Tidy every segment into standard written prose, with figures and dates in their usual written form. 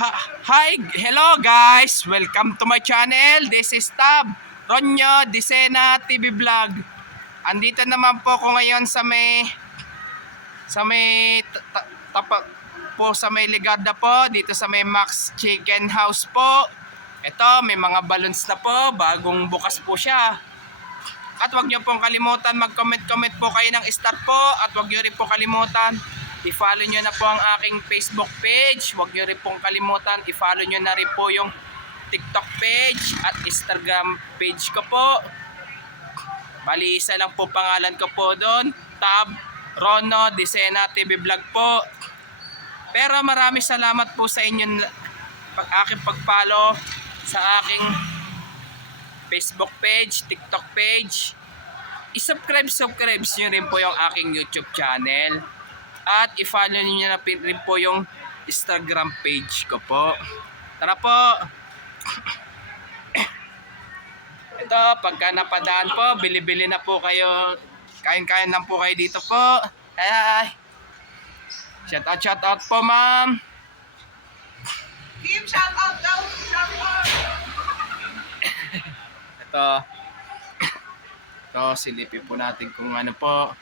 Hello guys, welcome to my channel. This is Tab Ronyo Disena TV Vlog. Andito naman po ako ngayon sa may Ligada po, dito sa may Max Chicken House po. Ito, may mga balloons na po, bagong bukas po siya. At wag niyo pong kalimutan mag-comment po kayo ng start po, at wag niyo rin po kalimutan i-follow nyo na po ang aking Facebook page. Huwag nyo rin pong kalimutan, i-follow nyo na rin po yung TikTok page at Instagram page ko po. Bali, isa lang po pangalan ko po doon, Tab Rono Disena TV Vlog po. Pero maraming salamat po sa inyong aking pag-follow sa aking Facebook page, TikTok page. I-subscribe nyo rin po yung aking YouTube channel. At i-follow niyo na rin po yung Instagram page ko po. Tara po. Ito, pagka napadaan po, bili-bili na po kayo. Kain-kain lang po kayo dito po. Hi. Shout out po, ma'am. Give shout out daw. Shout out. Ito, silipin po natin kung ano po.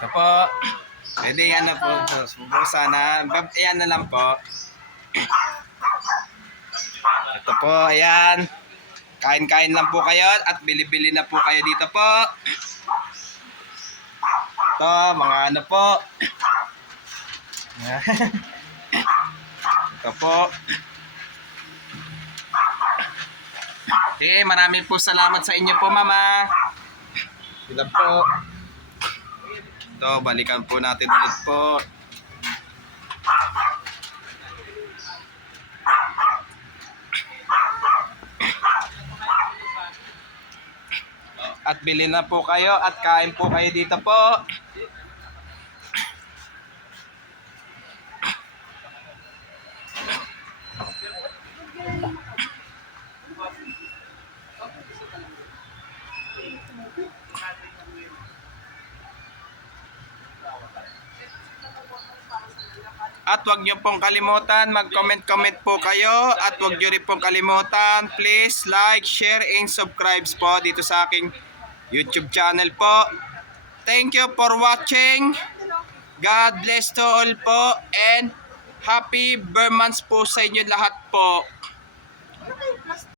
Ito po. Pwede yan na po. Sana. Ayan na lang po. Ito po. Ayan. Kain-kain lang po kayo. At bili-bili na po kayo dito po. Ito. Mga ano po. Ito po. Okay. Maraming po salamat sa inyo po, mama. Sila po. Ito, balikan po natin ulit po. At bili na po kayo at kain po kayo dito po. At wag niyo pong kalimutan, mag-comment po kayo. At wag niyo rin pong kalimutan, please like, share, and subscribe po dito sa aking YouTube channel po. Thank you for watching. God bless to all po. And happy Burmans po sa inyo lahat po.